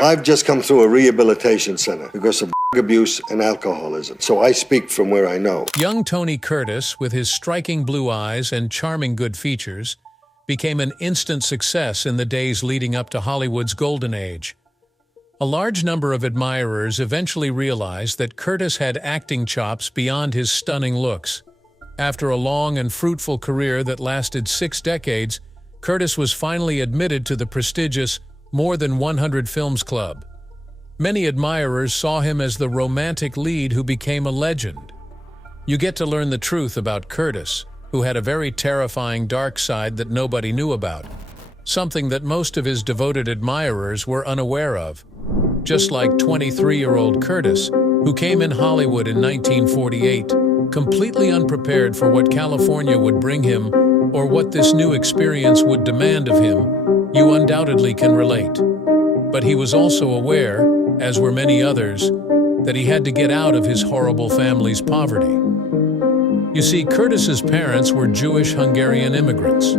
I've just come through a rehabilitation center because of abuse and alcoholism, so I speak from where I know. Young Tony Curtis, with his striking blue eyes and charming good features, became an instant success in the days leading up to Hollywood's golden age. A large number of admirers eventually realized that Curtis had acting chops beyond his stunning looks. After a long and fruitful career that lasted 6 decades, Curtis was finally admitted to the prestigious More Than 100 Films Club. Many admirers saw him as the romantic lead who became a legend. You get to learn the truth about Curtis, who had a very terrifying dark side that nobody knew about, something that most of his devoted admirers were unaware of. Just like 23-year-old Curtis, who came in Hollywood in 1948, completely unprepared for what California would bring him or what this new experience would demand of him, you undoubtedly can relate. But he was also aware, as were many others, that he had to get out of his horrible family's poverty. You see, Curtis's parents were Jewish-Hungarian immigrants.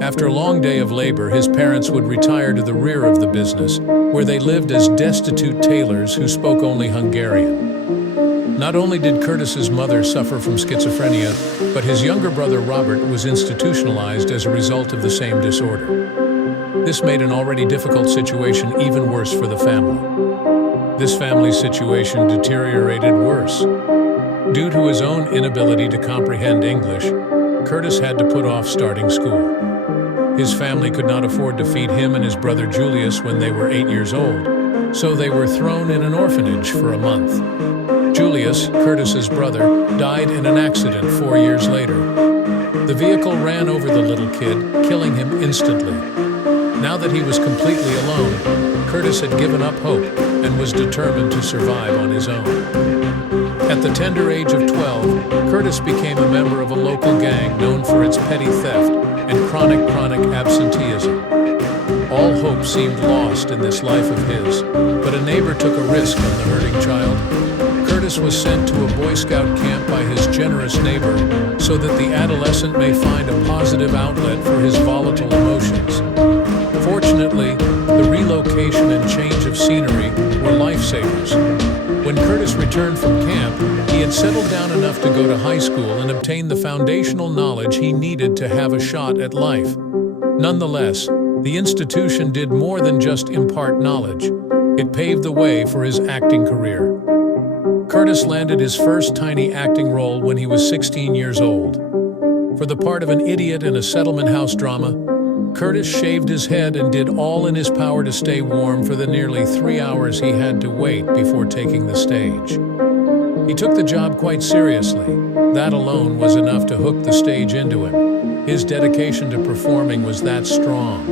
After a long day of labor, his parents would retire to the rear of the business, where they lived as destitute tailors who spoke only Hungarian. Not only did Curtis's mother suffer from schizophrenia, but his younger brother Robert was institutionalized as a result of the same disorder. This made an already difficult situation even worse for the family. This family's situation deteriorated worse. Due to his own inability to comprehend English, Curtis had to put off starting school. His family could not afford to feed him and his brother Julius when they were 8 years old, so they were thrown in an orphanage for a month. Julius, Curtis's brother, died in an accident 4 years later. The vehicle ran over the little kid, killing him instantly. Now that he was completely alone, Curtis had given up hope and was determined to survive on his own. At the tender age of 12, Curtis became a member of a local gang known for its petty theft and chronic absenteeism. All hope seemed lost in this life of his, but a neighbor took a risk on the hurting child. Curtis was sent to a Boy Scout camp by his generous neighbor so that the adolescent may find a positive outlet for his volatile emotions. Fortunately, the relocation and change of scenery were lifesavers. When Curtis returned from camp, he had settled down enough to go to high school and obtain the foundational knowledge he needed to have a shot at life. Nonetheless, the institution did more than just impart knowledge. It paved the way for his acting career. Curtis landed his first tiny acting role when he was 16 years old. For the part of an idiot in a settlement house drama, Curtis shaved his head and did all in his power to stay warm for the nearly 3 hours he had to wait before taking the stage. He took the job quite seriously. That alone was enough to hook the stage into him. His dedication to performing was that strong.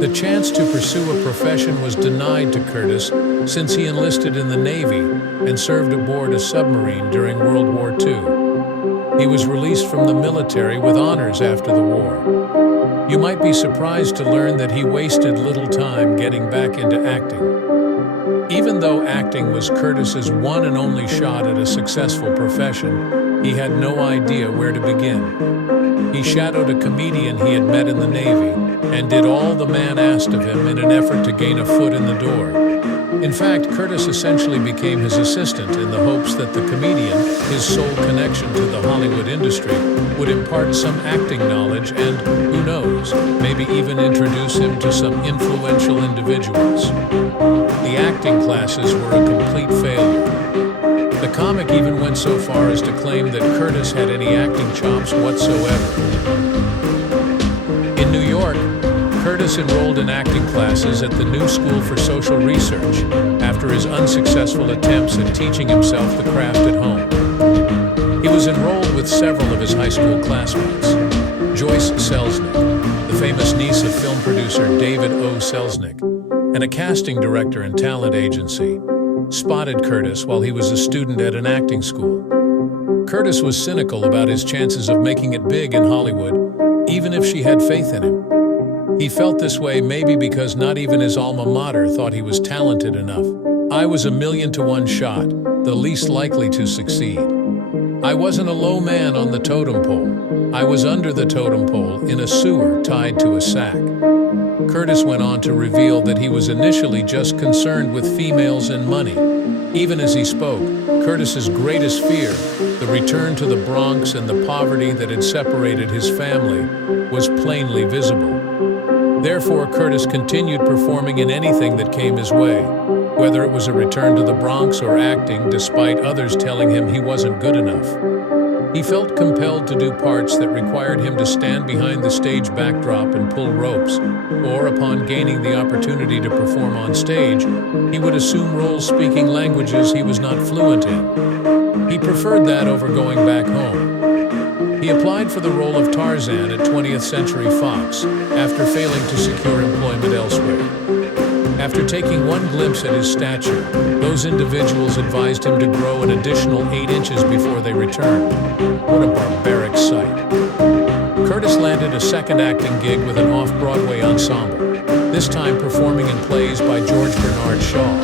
The chance to pursue a profession was denied to Curtis since he enlisted in the Navy and served aboard a submarine during World War II. He was released from the military with honors after the war. You might be surprised to learn that he wasted little time getting back into acting. Even though acting was Curtis's one and only shot at a successful profession, he had no idea where to begin. He shadowed a comedian he had met in the Navy and did all the man asked of him in an effort to gain a foot in the door. In fact, Curtis essentially became his assistant in the hopes that the comedian, his sole connection to the Hollywood industry, would impart some acting knowledge and, who knows, maybe even introduce him to some influential individuals. The acting classes were a complete failure. The comic even went so far as to claim that Curtis had any acting chops whatsoever. In New York, Curtis enrolled in acting classes at the New School for Social Research after his unsuccessful attempts at teaching himself the craft at home. He was enrolled with several of his high school classmates. Joyce Selznick, the famous niece of film producer David O. Selznick, and a casting director and talent agency, spotted Curtis while he was a student at an acting school. Curtis was cynical about his chances of making it big in Hollywood, even if she had faith in him. He felt this way maybe because not even his alma mater thought he was talented enough. I was 1,000,000 to 1 shot, the least likely to succeed. I wasn't a low man on the totem pole. I was under the totem pole in a sewer tied to a sack. Curtis went on to reveal that he was initially just concerned with females and money. Even as he spoke, Curtis's greatest fear, the return to the Bronx and the poverty that had separated his family, was plainly visible. Therefore, Curtis continued performing in anything that came his way, whether it was a return to the Bronx or acting despite others telling him he wasn't good enough. He felt compelled to do parts that required him to stand behind the stage backdrop and pull ropes, or upon gaining the opportunity to perform on stage, he would assume roles speaking languages he was not fluent in. He preferred that over going back home. He applied for the role of Tarzan at 20th Century Fox after failing to secure employment elsewhere. After taking one glimpse at his stature, those individuals advised him to grow an additional 8 inches before they returned. What a barbaric sight. Curtis landed a second acting gig with an off-Broadway ensemble, this time performing in plays by George Bernard Shaw.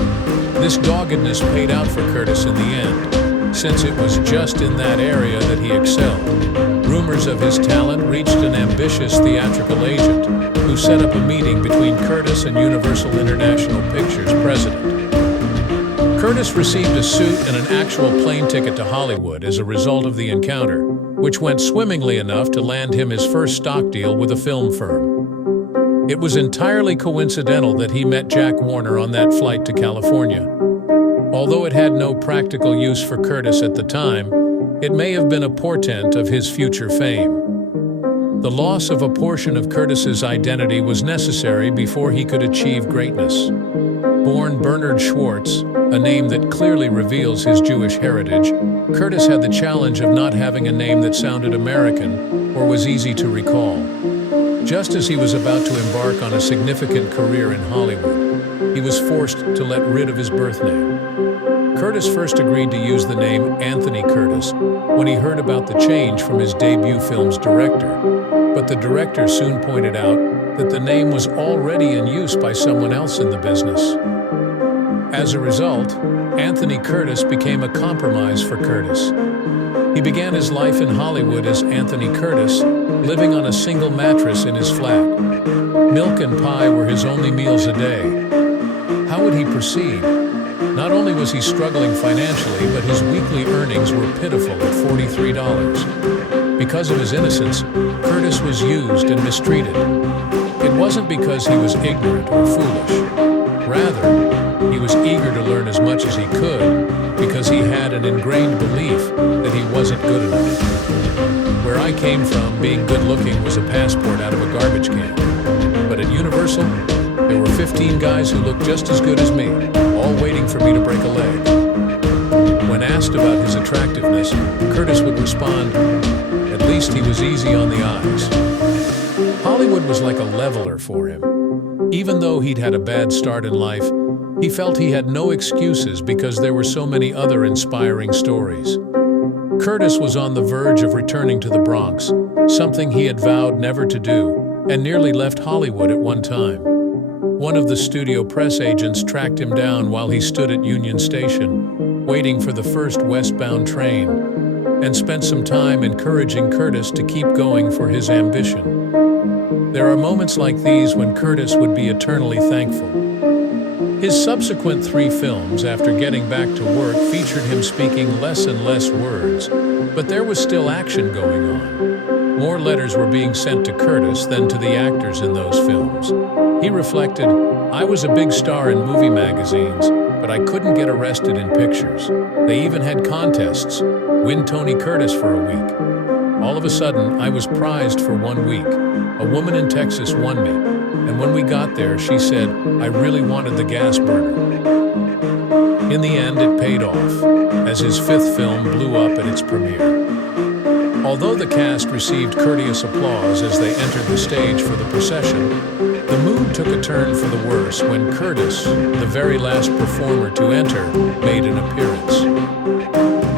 This doggedness paid out for Curtis in the end, since it was just in that area that he excelled. Rumors of his talent reached an ambitious theatrical agent, who set up a meeting between Curtis and Universal International Pictures president. Curtis received a suit and an actual plane ticket to Hollywood as a result of the encounter, which went swimmingly enough to land him his first stock deal with a film firm. It was entirely coincidental that he met Jack Warner on that flight to California. Although it had no practical use for Curtis at the time, it may have been a portent of his future fame. The loss of a portion of Curtis's identity was necessary before he could achieve greatness. Born Bernard Schwartz, a name that clearly reveals his Jewish heritage, Curtis had the challenge of not having a name that sounded American or was easy to recall. Just as he was about to embark on a significant career in Hollywood, he was forced to let rid of his birth name. Curtis first agreed to use the name Anthony Curtis when he heard about the change from his debut film's director, but the director soon pointed out that the name was already in use by someone else in the business. As a result, Anthony Curtis became a compromise for Curtis. He began his life in Hollywood as Anthony Curtis, living on a single mattress in his flat. Milk and pie were his only meals a day. How would he proceed? Not only was he struggling financially, but his weekly earnings were pitiful at $43. Because of his innocence, Curtis was used and mistreated. It wasn't because he was ignorant or foolish. Rather, he was eager to learn as much as he could because he had an ingrained belief that he wasn't good enough. Where I came from, being good-looking was a passport out of a garbage can. But at Universal, there were 15 guys who looked just as good as me, all waiting for me to break a leg. When asked about his attractiveness, Curtis would respond, "At least he was easy on the eyes." Hollywood was like a leveler for him. Even though he'd had a bad start in life, he felt he had no excuses because there were so many other inspiring stories. Curtis was on the verge of returning to the Bronx, something he had vowed never to do, and nearly left Hollywood at one time. One of the studio press agents tracked him down while he stood at Union Station, waiting for the first westbound train, and spent some time encouraging Curtis to keep going for his ambition. There are moments like these when Curtis would be eternally thankful. His subsequent 3 films after getting back to work featured him speaking less and less words, but there was still action going on. More letters were being sent to Curtis than to the actors in those films. He reflected, "I was a big star in movie magazines, but I couldn't get arrested in pictures. They even had contests. Win Tony Curtis for a week. All of a sudden, I was prized for 1 week. A woman in Texas won me, and when we got there, she said, I really wanted the gas burner." In the end, it paid off, as his 5th film blew up at its premiere. Although the cast received courteous applause as they entered the stage for the procession, the mood took a turn for the worse when Curtis, the very last performer to enter, made an appearance.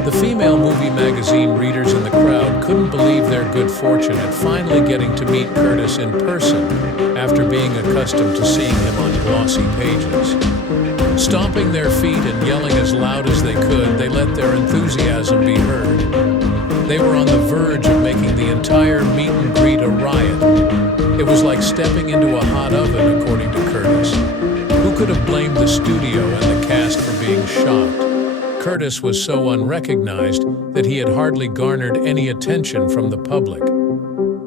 The female movie magazine readers in the crowd couldn't believe their good fortune at finally getting to meet Curtis in person after being accustomed to seeing him on glossy pages. Stomping their feet and yelling as loud as they could, they let their enthusiasm be heard. They were on the verge of making the entire meet and greet a riot. It was like stepping into a hot oven, according to Curtis. Who could have blamed the studio and the cast for being shocked? Curtis was so unrecognized that he had hardly garnered any attention from the public.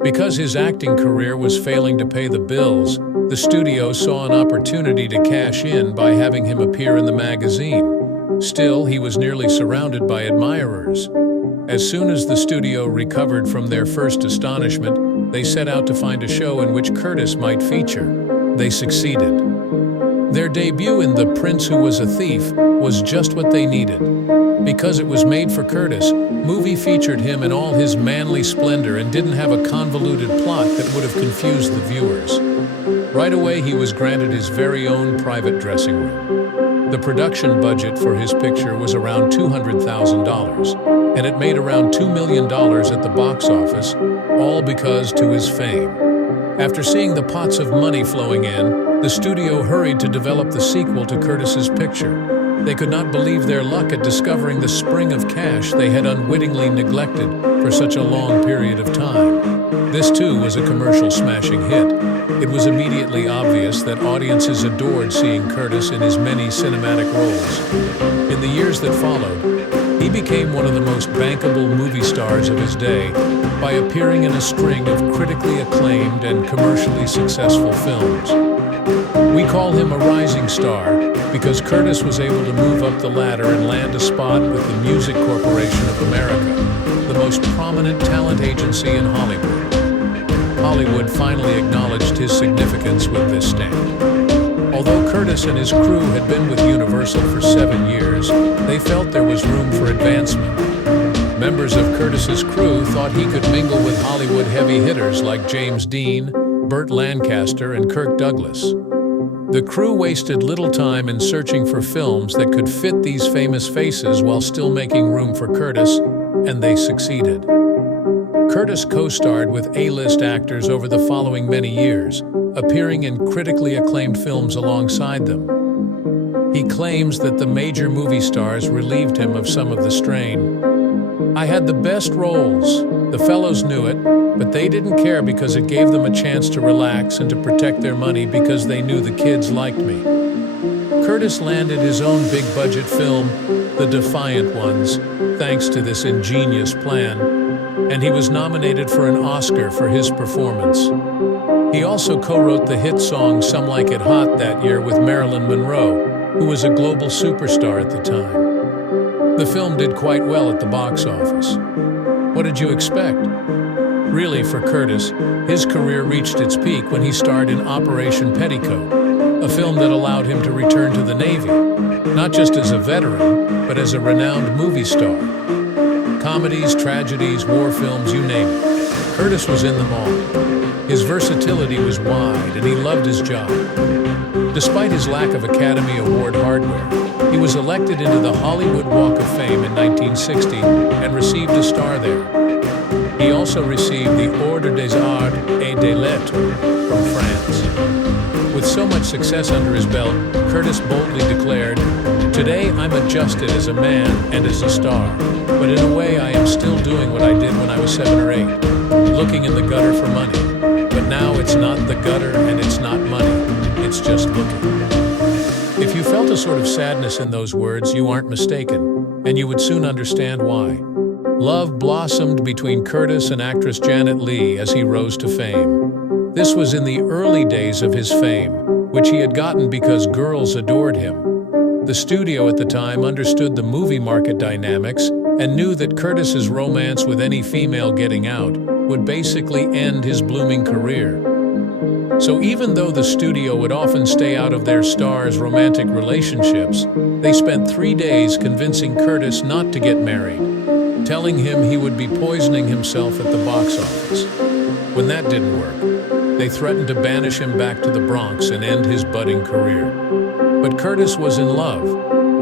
Because his acting career was failing to pay the bills, the studio saw an opportunity to cash in by having him appear in the magazine. Still, he was nearly surrounded by admirers. As soon as the studio recovered from their first astonishment, they set out to find a show in which Curtis might feature. They succeeded. Their debut in The Prince Who Was a Thief was just what they needed. Because it was made for Curtis, movie featured him in all his manly splendor and didn't have a convoluted plot that would have confused the viewers. Right away, he was granted his very own private dressing room. The production budget for his picture was around $200,000, and it made around $2 million at the box office, all because to his fame. After seeing the pots of money flowing in, the studio hurried to develop the sequel to Curtis's picture. They could not believe their luck at discovering the spring of cash they had unwittingly neglected for such a long period of time. This, too, was a commercial smashing hit. It was immediately obvious that audiences adored seeing Curtis in his many cinematic roles. In the years that followed, he became one of the most bankable movie stars of his day by appearing in a string of critically acclaimed and commercially successful films. We call him a rising star because Curtis was able to move up the ladder and land a spot with the Music Corporation of America, the most prominent talent agency in Hollywood. Hollywood finally acknowledged his significance with this stamp. Although Curtis and his crew had been with Universal for 7 years, they felt there was room for advancement. Members of Curtis's crew thought he could mingle with Hollywood heavy hitters like James Dean, Burt Lancaster, and Kirk Douglas. The crew wasted little time in searching for films that could fit these famous faces while still making room for Curtis, and they succeeded. Curtis co-starred with A-list actors over the following many years, appearing in critically acclaimed films alongside them. He claims that the major movie stars relieved him of some of the strain. "I had the best roles. The fellows knew it, but they didn't care because it gave them a chance to relax and to protect their money because they knew the kids liked me." Curtis landed his own big-budget film, The Defiant Ones, thanks to this ingenious plan, and he was nominated for an Oscar for his performance. He also co-wrote the hit song Some Like It Hot that year with Marilyn Monroe, who was a global superstar at the time. The film did quite well at the box office. What did you expect? Really, for Curtis, his career reached its peak when he starred in Operation Petticoat, a film that allowed him to return to the Navy, not just as a veteran, but as a renowned movie star. Comedies, tragedies, war films, you name it. Curtis was in them all. His versatility was wide, and he loved his job. Despite his lack of Academy Award hardware, he was elected into the Hollywood Walk of Fame in 1960 and received a star there. He also received the Ordre des Arts et des Lettres from France. With so much success under his belt, Curtis boldly declared, "Today I'm adjusted as a man and as a star, but in a way I am still doing what I did when I was 7 or 8, looking in the gutter for money. But now it's not the gutter and it's not money, it's just looking." If you felt a sort of sadness in those words, you aren't mistaken, and you would soon understand why. Love blossomed between Curtis and actress Janet Leigh as he rose to fame. This was in the early days of his fame, which he had gotten because girls adored him. The studio at the time understood the movie market dynamics and knew that Curtis's romance with any female getting out would basically end his blooming career. So even though the studio would often stay out of their stars' romantic relationships, they spent 3 days convincing Curtis not to get married, telling him he would be poisoning himself at the box office. When that didn't work, they threatened to banish him back to the Bronx and end his budding career. But Curtis was in love,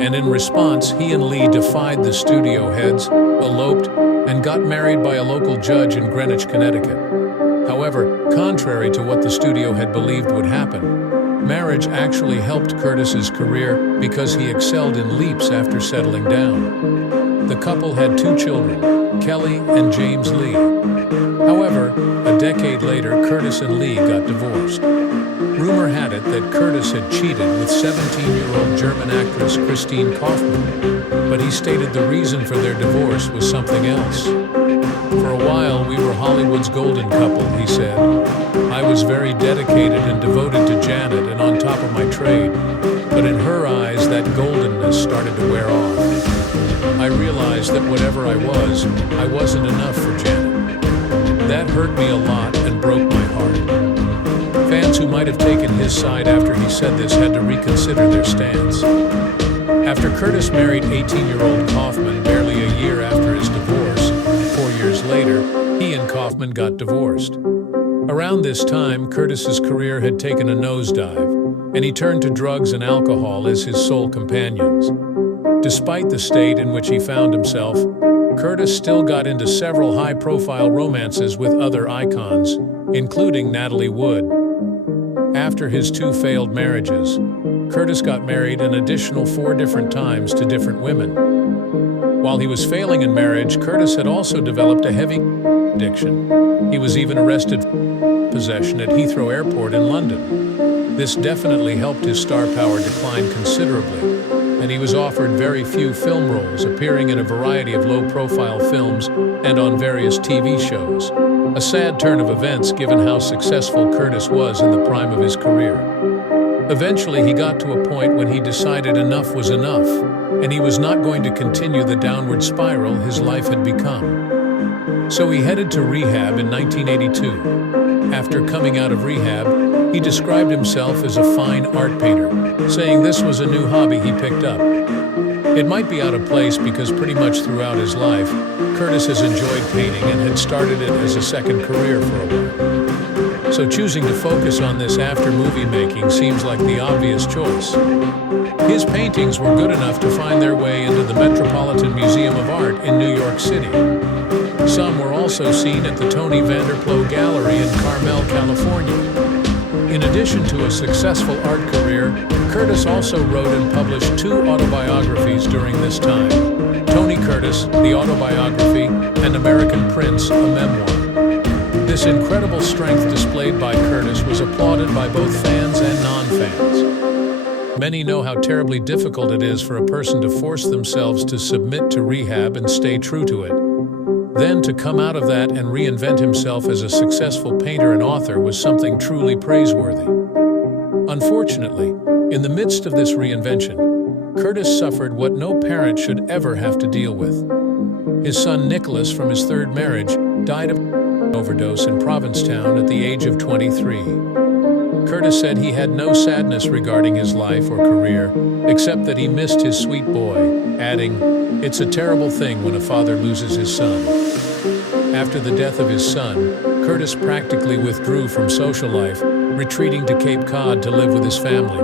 and in response, he and Leigh defied the studio heads, eloped, and got married by a local judge in Greenwich, Connecticut. However, contrary to what the studio had believed would happen, marriage actually helped Curtis's career because he excelled in leaps after settling down. The couple had 2 children, Kelly and James Leigh. However, a decade later, Curtis and Lee got divorced. Rumor had it that Curtis had cheated with 17-year-old German actress Christine Kaufmann, but he stated the reason for their divorce was something else. For a while, we were Hollywood's golden couple, he said. I was very dedicated and devoted to Janet and on top of my trade, but in her eyes, that goldenness started to wear off. I realized that whatever I wasn't enough for Janet. That hurt me a lot and broke my heart. Fans who might have taken his side after he said this had to reconsider their stance. After Curtis married 18-year-old Kaufman barely a year after his divorce, 4 years later, he and Kaufman got divorced. Around this time, Curtis's career had taken a nosedive, and he turned to drugs and alcohol as his sole companions. Despite the state in which he found himself, Curtis still got into several high-profile romances with other icons, including Natalie Wood. After his 2 failed marriages, Curtis got married an additional 4 different times to different women. While he was failing in marriage, Curtis had also developed a heavy addiction. He was even arrested for possession at Heathrow Airport in London. This definitely helped his star power decline considerably, and he was offered very few film roles, appearing in a variety of low-profile films and on various TV shows. A sad turn of events given how successful Curtis was in the prime of his career. Eventually, he got to a point when he decided enough was enough, and he was not going to continue the downward spiral his life had become. So he headed to rehab in 1982. After coming out of rehab, he described himself as a fine art painter, saying this was a new hobby he picked up. It might be out of place because pretty much throughout his life, Curtis has enjoyed painting and had started it as a second career for a while. So choosing to focus on this after movie making seems like the obvious choice. His paintings were good enough to find their way into the Metropolitan Museum of Art in New York City. Some were also seen at the Tony Vanderploeg Gallery in Carmel, California. In addition to a successful art career, Curtis also wrote and published 2 autobiographies during this time: Tony Curtis, the autobiography, and American Prince, a memoir. This incredible strength displayed by Curtis was applauded by both fans and non-fans. Many know how terribly difficult it is for a person to force themselves to submit to rehab and stay true to it. Then to come out of that and reinvent himself as a successful painter and author was something truly praiseworthy. Unfortunately, in the midst of this reinvention, Curtis suffered what no parent should ever have to deal with. His son Nicholas, from his 3rd marriage, died of overdose in Provincetown at the age of 23. Curtis said he had no sadness regarding his life or career, except that he missed his sweet boy, adding, "It's a terrible thing when a father loses his son." After the death of his son, Curtis practically withdrew from social life, retreating to Cape Cod to live with his family.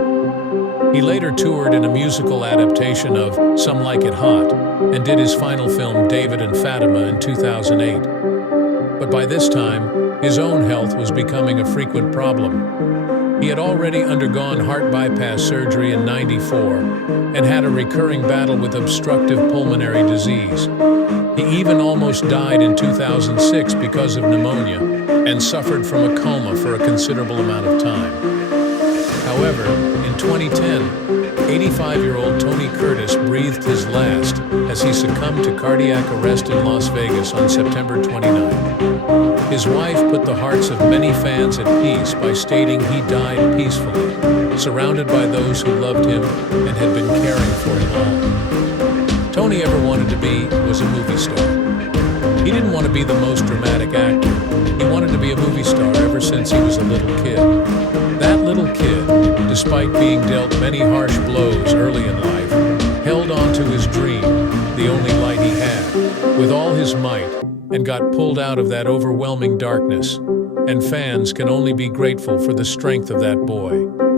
He later toured in a musical adaptation of Some Like It Hot and did his final film David and Fatima in 2008. But by this time, his own health was becoming a frequent problem. He had already undergone heart bypass surgery in '94 and had a recurring battle with obstructive pulmonary disease. He even almost died in 2006 because of pneumonia and suffered from a coma for a considerable amount of time. However, in 2010, 85-year-old Tony Curtis breathed his last as he succumbed to cardiac arrest in Las Vegas on September 29. His wife put the hearts of many fans at peace by stating he died peacefully, surrounded by those who loved him and had been caring for him all. Tony ever wanted to be was a movie star. He didn't want to be the most dramatic actor. He wanted to be a movie star ever since he was a little kid. That little kid, despite being dealt many harsh blows early in life, held on to his dream, the only light he had, with all his might, and got pulled out of that overwhelming darkness. And fans can only be grateful for the strength of that boy.